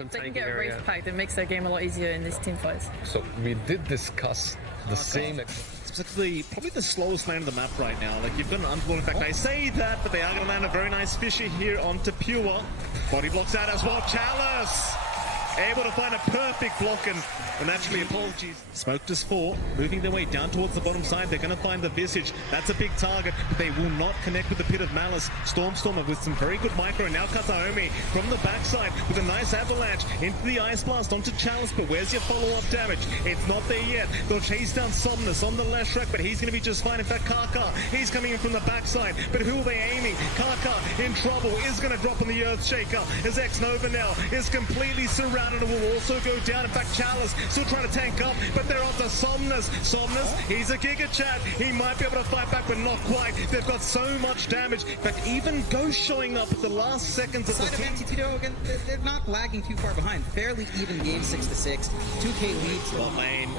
some They can tanking get a area. Wraith Pact, it makes their game a lot easier in these team fights. So we did discuss the same. Specifically, probably the slowest lane on the map right now. Like, you've got an Underlord. In fact, I say that, but they are going to land a very nice fisher here onto Pure. Body blocks out as well. Chalice able to find a perfect block, and naturally, apologies. Smoked as 4, moving their way down towards the bottom side. They're going to find the Visage. That's a big target, but they will not connect with the Pit of Malice. Stormstormer with some very good micro. Now Kataomi from the backside with a nice avalanche into the Ice Blast onto Chalice, but where's your follow-up damage? It's not there yet. They'll chase down Somnus on the left track, but he's going to be just fine. In fact, Kaka, he's coming in from the backside, but who are they aiming? Kaka in trouble, is going to drop on the Earthshaker as X-Nova now is completely surrounded and will also go down. In fact, Chalice still trying to tank up, but they're onto Somnus. Somnus, he's a Giga Chat. He might be able to fight back, but not quite. They've got so much damage. In fact, even Ghost showing up at the last seconds of the Side of team. NTT though, again, they're not lagging too far behind. Fairly even game 6-6. 2K leads. Bot lane.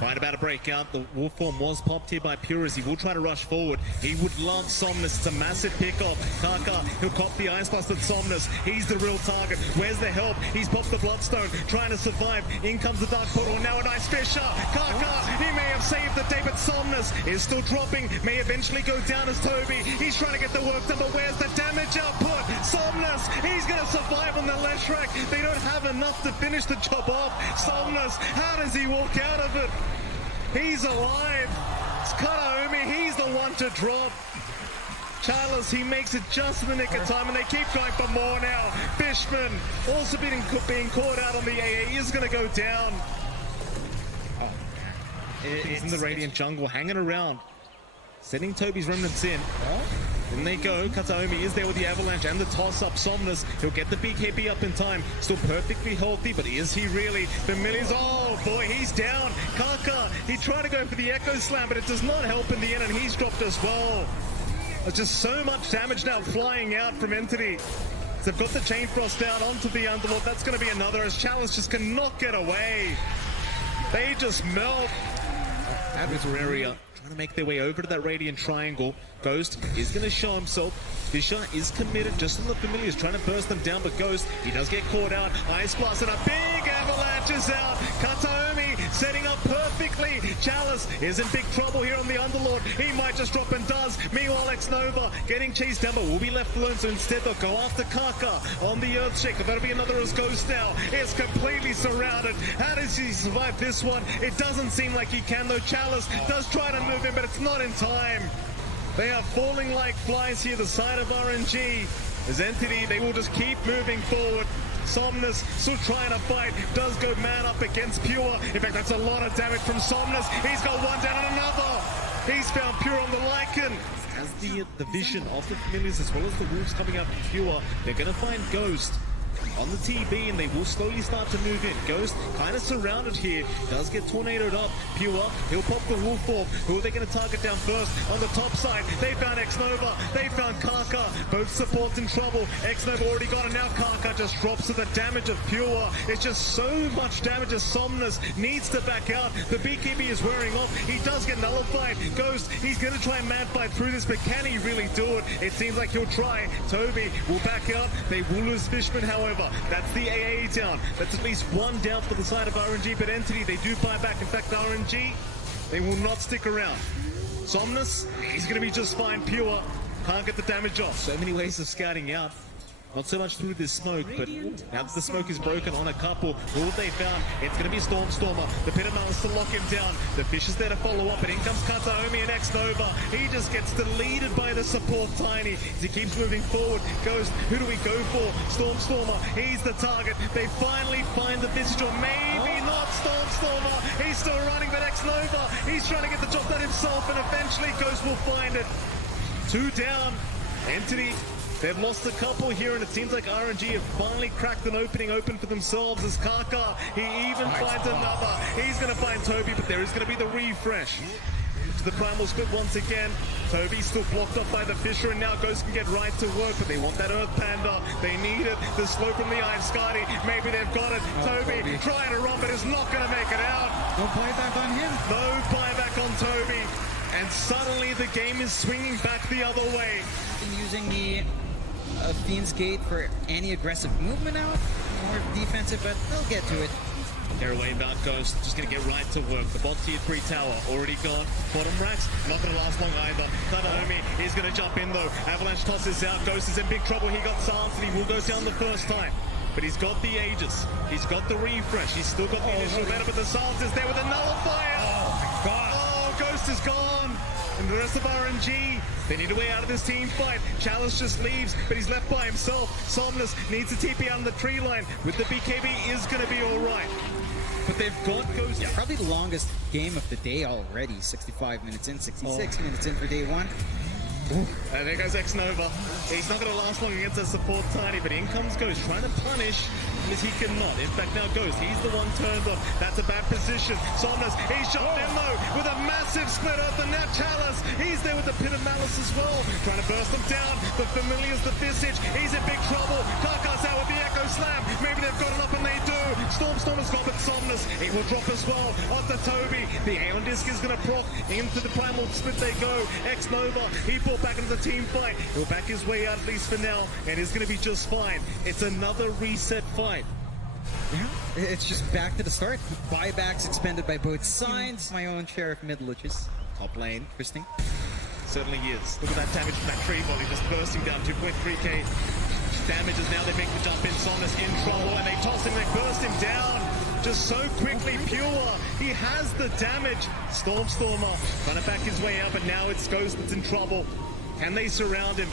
Right about to break out. The wolf form was popped here by Pure as he will try to rush forward. He would love Somnus. It's a massive pickoff. Kaka, he'll cop the Ice Blast with Somnus. He's the real target. Where's the help? He's popped the Bloodstone, trying to survive. In comes the Dark Portal. Now a nice Fisher. Kaka, he may have saved the day, but Somnus is still dropping. May eventually go down as Toby. He's trying to get the work done, but where's the damage output? Somnus, he's going to survive on the left track. They don't have enough to finish the job off. Somnus, how does he walk out of it? He's alive. It's Kataomi. He's the one to drop. Chalice, he makes it just in the nick of time, and they keep going for more now. Fishman also being caught out on the AA. He is going to go down. He's in the Radiant jungle, hanging around. Sending Toby's remnants in. In they go. Kataomi is there with the avalanche and the toss-up. Somnus, he'll get the big hippie up in time. Still perfectly healthy, but is he really? Familiars, oh boy, he's down. Kaka, he tried to go for the Echo Slam, but it does not help in the end, and he's dropped as well. There's just so much damage now flying out from Entity. So they've got the Chain Frost down onto the Underlord. That's going to be another, as Chalice just cannot get away. They just melt. Area trying to make their way over to that Radiant Triangle. Ghost is going to show himself. Fisher is committed just on the Familiars, trying to burst them down, but Ghost, he does get caught out. Ice Blast and a big avalanche is out. Kataomi setting up perfectly. Chalice is in big trouble here on the Underlord. He might just drop and does. Meanwhile, X-Nova getting chased down, but will be left alone, so instead they'll go after Kaka on the Earthshaker. That'll be another as Ghost now. It's completely surrounded. How does he survive this one? It doesn't seem like he can, though. Chalice does try to move in, but it's not in time. They are falling like flies here, the side of RNG. As Entity, they will just keep moving forward. Somnus still trying to fight, does go man up against Pure. In fact, that's a lot of damage from Somnus. He's got one down and another. He's found Pure on the Lycan. As the vision of the Familiars as well as the Wolves coming up from Pure, they're going to find Ghost on the TB, and they will slowly start to move in. Ghost kind of surrounded here, does get tornadoed up. Pure, he'll pop the wolf form. Who are they going to target down first? On the top side, they found X-Nova, they found Kaka. Both supports in trouble. X-Nova already got it, now Kaka just drops to the damage of Pure. It's just so much damage as Somnus needs to back out. The BKB is wearing off. He does get nullified. Ghost, he's going to try and mad fight through this, but can he really do it? It seems like he'll try. Toby will back out. They will lose Fishman, however. That's the AA down. That's at least one down for the side of RNG, but Entity, they do buy back. In fact, RNG, they will not stick around. Somnus, he's going to be just fine. Pure, can't get the damage off. So many ways of scouting out. Not so much through this smoke, but now that the smoke is broken on a couple, who have they found? It's going to be Stormstormer. The Pit of Malice to lock him down. The Fish is there to follow up, and in comes Kataomi and X-Nova. He just gets deleted by the support Tiny as he keeps moving forward. Goes, who do we go for? Stormstormer, he's the target. They finally find the Visage, or maybe not Stormstormer. He's still running, but X-Nova, he's trying to get the job done himself, and eventually Ghost will find it. 2 down. Entity, they've lost a couple here, and it seems like RNG have finally cracked an opening open for themselves as Kaka, he even finds another. He's going to find Toby, but there is going to be the refresh. To the Primal Split once again. Toby's still blocked up by the Fisher, and now Ghost can get right to work, but they want that Earth Panda. They need it. The slow from the Ice Scotty. Maybe they've got it. Toby trying to run, but is not going to make it out. No buyback on him. No buyback on Toby. And suddenly the game is swinging back the other way. Been using the Fiend's Gate for any aggressive movement out. more defensive, but they'll get to it. Tearaway about Ghost, just gonna get right to work. The bot tier 3 tower already gone. Bottom racks, not gonna last long either. Kataomi is gonna jump in though. Avalanche tosses out. Ghost is in big trouble. He got Sans and he will go down the first time. But he's got the Aegis. He's got the refresh. He's still got the initial meta, but the Sans is there with a nullifier. Oh my god. Oh, Ghost is gone. And the rest of RNG, they need a way out of this team fight. Chalice just leaves, but he's left by himself. Somnus needs a TP out on the tree line. With the BKB is going to be all right. But they've got Ghost. Yeah, probably the longest game of the day already. 65 minutes in, 66 minutes in for day one. And there goes X-Nova. He's not going to last long against that support Tiny, but in comes Ghost, trying to punish as he cannot. In fact, now Ghost, he's the one turned on. That's a bad position. Somnus, he's shot them though with a massive split up. And now Chalice, he's there with the Pit of Malice as well. Trying to burst them down. The Familiar's the Visage. He's in big trouble. Karka's out with the Echo Slam. Maybe they've got it up and they do. Storm has got, but Somnus, it will drop as well. Onto Toby. The Aeon Disc is going to proc. Into the Primal Split they go. X-Nova, he brought back into the team fight. He'll back his way out at least for now, and he's going to be just fine. It's another reset fight. Yeah, it's just back to the start. Buybacks expended by both sides. My own share of mid liches. Top lane, Interesting. certainly is. Look at that damage from that tree volley, just bursting down 2.3k damages. Now they make the jump in. Somnus in trouble, and they toss him, they burst him down. Just so quickly, Pure. He has the damage. Stormer trying to back his way out, but now it's Ghost that's in trouble. Can they surround him?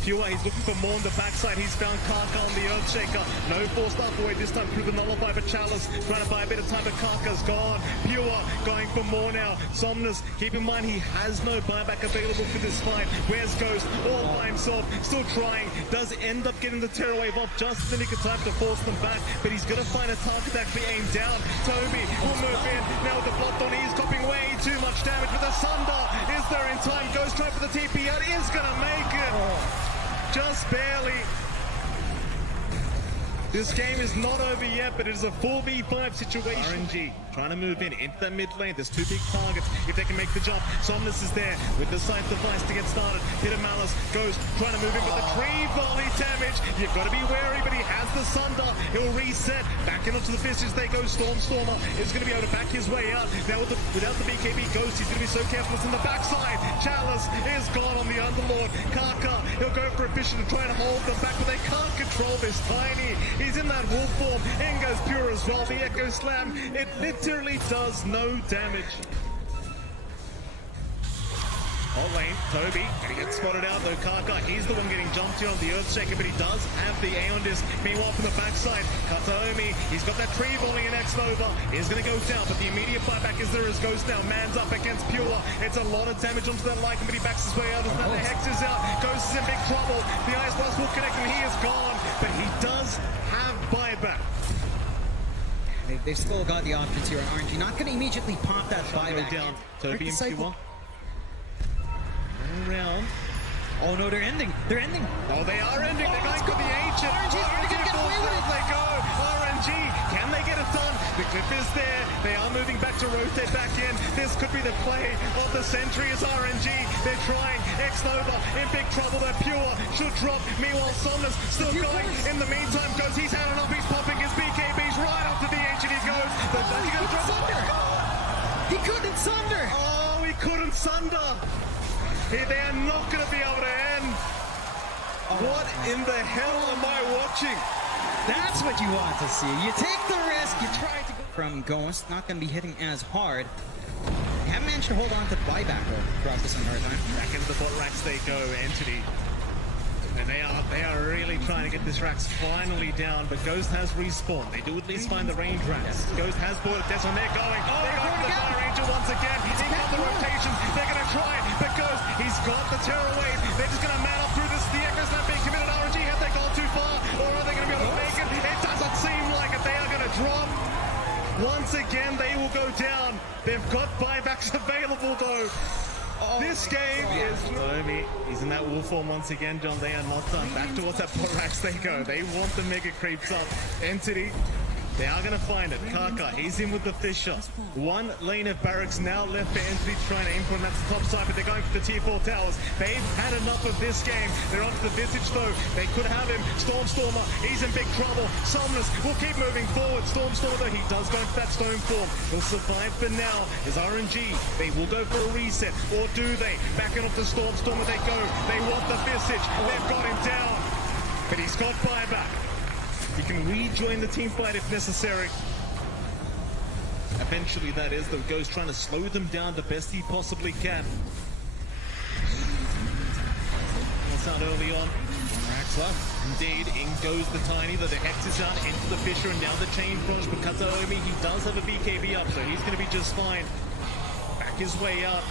Pure, he's looking for more on the backside. He's found Karka on the Earthshaker. No forced up away this time through the nullify, but Chalice trying to buy a bit of time, but Karka's gone. Pure going for more now. Somnus, keep in mind he has no buyback available for this fight. Where's Ghost? All by himself, still trying. Does end up getting the Tearawave off just in the nick of time to force them back, but he's going to find a target that can be aimed down. Toby will move in. Now with the blocked on, he's copying way too much damage, but the Sunder is there in time. Ghost trying for the TP out, is going to make it. Just barely. This game is not over yet, but it is a 4v5 situation. RNG trying to move in into that mid lane. There's two big targets if they can make the jump. Somnus is there with the sight device to get started. Pit of Malice goes trying to move in, but the tree volley damage. You've got to be wary, but he has the Sunder. He'll reset. Back into the Visage they go. Stormer is going to be able to back his way out. Now without the BKB Ghost, he's going to be so careful. It's in the backside. Chalice is gone on the Underlord. Karka, he'll go for a vision and try to hold them back, but they can't control this Tiny. He's in that wolf form. In goes Pure as well. The Echo Slam, it literally does no damage. Oh, lane, Toby, gonna get spotted out though. Karka, he's the one getting jumped here on the Earthshaker, but he does have the Aeon Disc. Meanwhile, from the backside, Kataomi, he's got that tree volley in X-Nova. He's gonna go down, but the immediate buyback is there as Ghost now. Man's up against Pure. It's a lot of damage onto that Lycan, but he backs his way out as now the Hex is out. Ghost is in big trouble. The Ice Blast will connect him. He is gone, but he does have buyback. They've still got the options here on RNG. Not going to immediately pop that buyback. Down. Toby and Pure. Around. Oh no, they're ending. They're ending. Oh, they are ending. They're going for the Ancient. RNG's going to get away with it. They go. RNG. Can they get it done? The clip is there. They are moving back to rotate back in. This could be the play of the century as RNG. They're trying. X-Nova in big trouble. They're Pure. Should drop. Meanwhile, Somnus still going. In the meantime, goes. He's had enough. He's popping his BKBs right up to the Ancient. He goes. But he goes drop. Sunder. He couldn't Sunder. Oh, he couldn't Sunder. They are not going to be able to end. What in the hell am I watching? That's what you want to see. You take the risk. You try to go from Ghost. Not going to be hitting as hard. They haven't managed to hold on to buyback though throughout this entire time. Back into the bot racks they go. Entity. And they are really trying to get this Rax finally down, but Ghost has respawned. They do at least find the range Rax. Ghost has bought it. That's when they're going. They're going for the Fire Ranger once again. He's got the rotations. They're going to try, but Ghost, he's got the Tearawave. They're just going to man up through this. The Echo's not being committed. RNG, have they gone too far? Or are they going to be able to make it? It doesn't seem like it. They are going to drop. Once again, they will go down. They've got buybacks available though. This game is Naomi. He's in that wolf form once again, John. They are not done. Back towards that Borax they go. They want the mega creeps up. Entity They are going to find it. Kaka, he's in with the Fisher. One lane of barracks now left for Entity trying to aim for, and that's the top side, but they're going for the T4 towers. They've had enough of this game. They're onto the Visage though. They could have him. Stormstormer, he's in big trouble. Somnus will keep moving forward. Stormstormer, he does go for that stone form. He'll survive for now. There's RNG. They will go for a reset, or do they? Backing off the Stormstormer they go. They want the Visage. They've got him down, but he's got buyback. He can rejoin the team fight if necessary. Eventually, that is, though, Ghost trying to slow them down the best he possibly can. That's out early on. Racks left. Indeed, in goes the Tiny, though the Hex is out into the Fisher, and now the chain froze. But Kataomi, he does have a BKB up, so he's going to be just fine. Back his way up.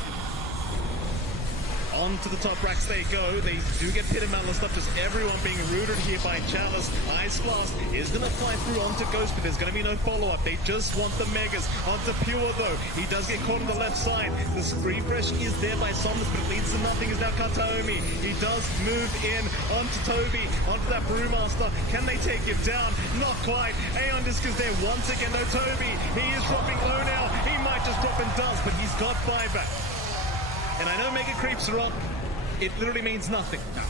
On to the top racks they go. They do get Pit and Malice up, just everyone being rooted here by Chalice. Ice Blast is going to fly through onto Ghost, but there's going to be no follow-up. They just want the Megas. Onto Pure, though. He does get caught on the left side. The refresh is there by Somnus, but it leads to nothing. Is now Kataomi. He does move in onto Toby, onto that Brewmaster. Can they take him down? Not quite. Aeon Disc is there once again. No, Toby. He is dropping low now. He might just drop and does, but he's got buyback. And I know Mega Creeps are up. It literally means nothing. No.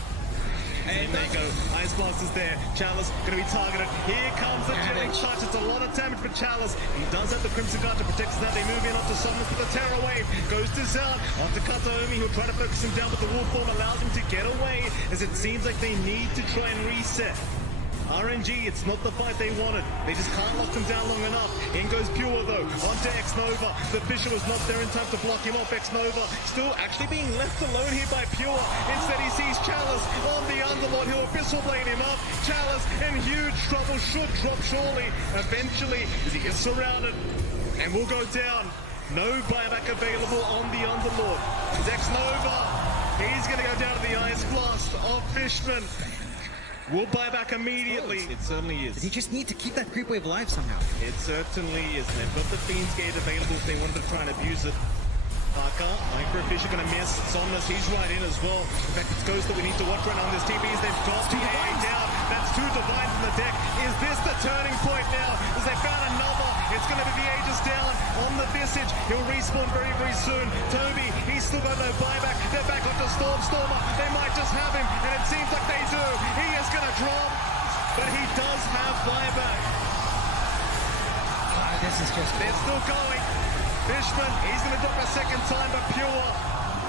And there you go. Ice Blast is there. Chalice going to be targeted. Here comes the Chilling Touch. It's a lot of damage for Chalice. He does have the Crimson Guard to protect us now. They move in onto Somnus with the Terror Wave. Goes to Zard. Onto Kataomi. He'll try to focus him down, but the Wolf Form allows him to get away, as it seems like they need to try and reset. RNG, it's not the fight they wanted. They just can't lock them down long enough. In goes Pure, though. Onto X-Nova. The Fisher was not there in time to block him off. X-Nova still actually being left alone here by Pure. Instead, he sees Chalice on the Underlord. He'll Abyssal Blade him up. Chalice in huge trouble. Should drop surely. Eventually, as he gets surrounded. And will go down. No buyback available on the Underlord. It's X-Nova. He's going to go down to the Ice Blast of Fishman. We'll buy back immediately. It certainly is. Did he just need to keep that creep wave alive somehow? It certainly is. They've got the Fiend's Gate available if they wanted to try and abuse it. Parker, Microfish are going to miss. Somnus, he's right in as well. In fact, it's Ghost that we need to watch right now on this TVs. They've got the A down. That's two Divines in the deck. Is this the turning point now? As they found another. It's going to be the Aegis down on the Visage. He'll respawn very, very soon. Toby, he's still got no buyback. They're back onto Stormstormer. They might just have him, and it seems like they do. He is going to drop, but he does have buyback. This is just... They're still going. Fishman, he's going to drop a second time, but Pure,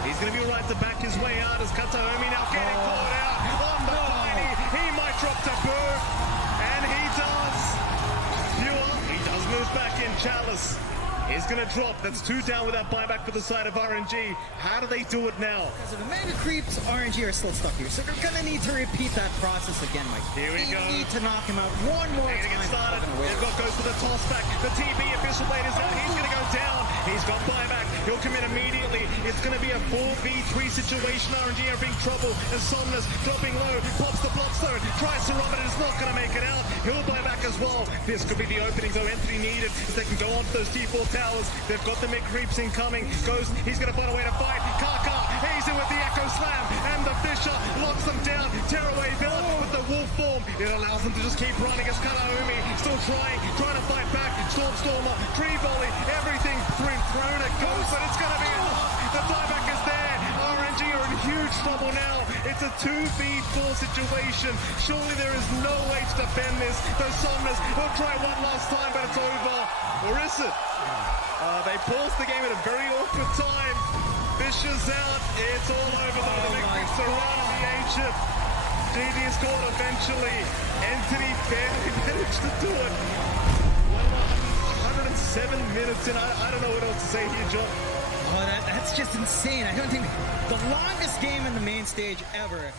he's going to be right to back his way out as Kataomi now getting caught out on the Tiny. He might drop to Boo, and he does. Pure, he does move back in. Chalice is going to drop. That's two down without buyback for the side of RNG. How do they do it now? So the Mega Creeps, RNG are still stuck here, so they're going to need to repeat that process again, Mike. Here we go. They need to knock him out one more They're time. going to get started. They've got goes for the toss back. The TB Abyssal Blade is out. He's going to go down. He's got buyback. He'll commit immediately. It's going to be a 4v3 situation. RNG are in trouble. And Somnus dropping low. Pops the Bloodstone. Tries to run it. It's not going to make it out. He'll buy back as well. This could be the opening, though. Entity needed, as they can go onto those T4 towers. They've got the mid creeps incoming. Ghost, he's going to find a way to fight. Kaka, he's in with the Echo Slam. And the Fisher locks them down. Tearaway villain with the Wolf Form. It allows them to just keep running as Kataomi still trying to fight back. Stormstormer, Tree Volley, everything thrown at Ghost, but it's going to be enough. The buyback is there. RNG are in huge trouble now. It's a 2v4 situation. Surely there is no way to defend this. Those Somnus will try one last time, but it's over. Or is it? They paused the game at a very awkward time. Fisher's out. It's all over though. The Victory surrounded the ancient. GG scored eventually. Entity barely managed to do it. 107 minutes in. I don't know what else to say here, John. Oh, that's just insane. I don't think the longest game in the main stage ever.